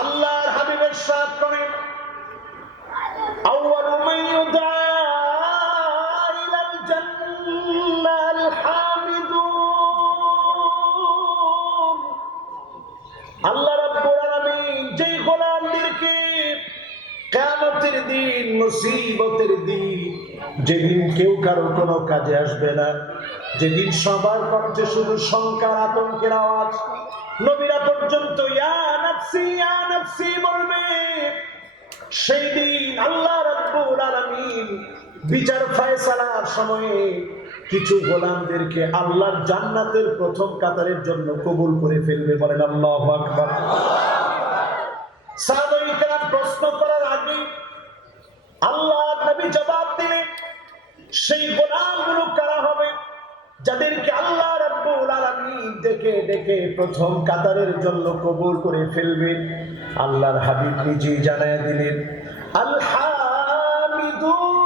আল্লাহর হাবিব ইরশাদ করেন, আউয়ালু মান ইউদা ইলাল জান্নাল হামিদুন। আল্লাহ রাব্বুল আলামিন যেই গোলামদেরকে কিয়ামতের দিন, মুসিবতের দিন, যেদিন কেউ কারো কোনো কাজে আসবে না, যেদিন সবার কণ্ঠে শুধু শঙ্কার আতঙ্কের আওয়াজ, নবীরা পর্যন্ত ইয়া নাফসি বলবে, সেই দিন আল্লাহ রাব্বুল আলামিন বিচার ফয়সালার সময়ে কিছু গোলামদেরকে আল্লাহর জান্নাতের প্রথম কাতারের জন্য কবুল করে ফেলবে। বলেন আল্লাহু আকবার। সাহাবায়ে কেরাম প্রশ্ন করার আগে আল্লাহর নবী জবাব দিলেন, সেই গোলামগুলো কারা হবে যাদেরকে আল্লাহ রাব্বুল আলামিন ডেকে ডেকে প্রথম কাতারের জন্য কবুল করে ফেলবেন? আল্লাহর হাবিব নিজেই জানায় দিলেন, আল হামিদুন,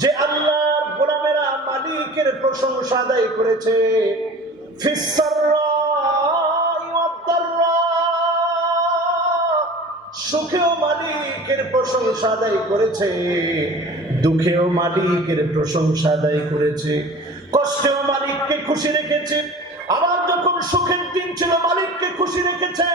যে আল্লাহর গোলামেরা মালিকের প্রশংসা আদায় করেছে, ফিস সাররাই ওয়াদ দাররা, সুখেও মালিকের প্রশংসা আদায় করেছে, দুঃখেও মালিকের প্রশংসা আদায় করেছে, কষ্টেও মালিককে খুশি রেখেছে, আবার যখন সুখের দিন ছিল মালিককে খুশি রেখেছে।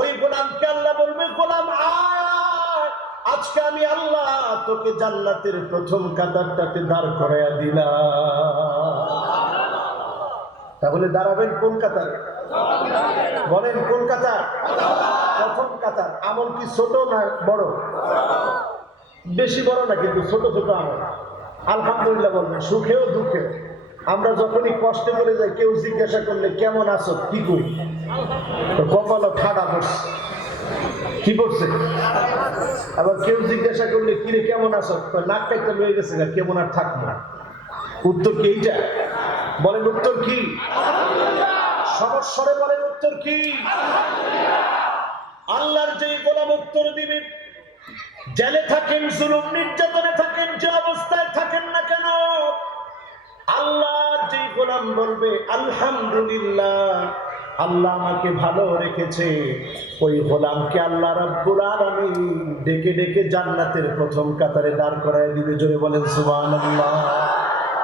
ওই গোলামকে আল্লাহ বলবে, গোলাম আয়, আজকে আমি আল্লাহ তোকে জান্নাতের প্রথম কাতারটাতে দাঁড় করাইয়া দিলাম। তাহলে দাঁড়াবেন কোন কাতারে? বলেন কোন কাতার? প্রথম কাতার। আমল কি ছোট না বড়? বেশি বড় না, কিন্তু ছোট ছোট আমল। আলহামদুলিল্লাহ বলবেন, সুখেও দুঃখেও। আমরা যখনই কষ্টে করে যাই, কেউ জিজ্ঞাসা করলে কেমন আছো, কি করি? কপালও ঠাডা পড়ছে, কি করছে? আবার কেউ জিজ্ঞাসা করলে কিরে কেমন আছো, নাক কাটতে রয়ে গেছে, কেমন আর থাকবো না। উত্তর কি এইটা? বলেন উত্তর কি? সমস্যারে বলেন উত্তর কি? আল্লাহর যে গোলাম উত্তর দিবেন, জেলে থাকেন, জুলুম নির্যাতনে থাকেন, যে অবস্থায় থাকেন না কেন, আল্লাহর যে গোলাম বলবে আলহামদুলিল্লাহ, আল্লাহ আমাকে ভালো রেখেছে, ওই গোলামকে আল্লাহ রাব্বুল আলামিন ডেকে ডেকে জান্নাতের প্রথম কাতারে দাঁড় করায় দিবে। জোরে বলেন সুবহানাল্লাহ।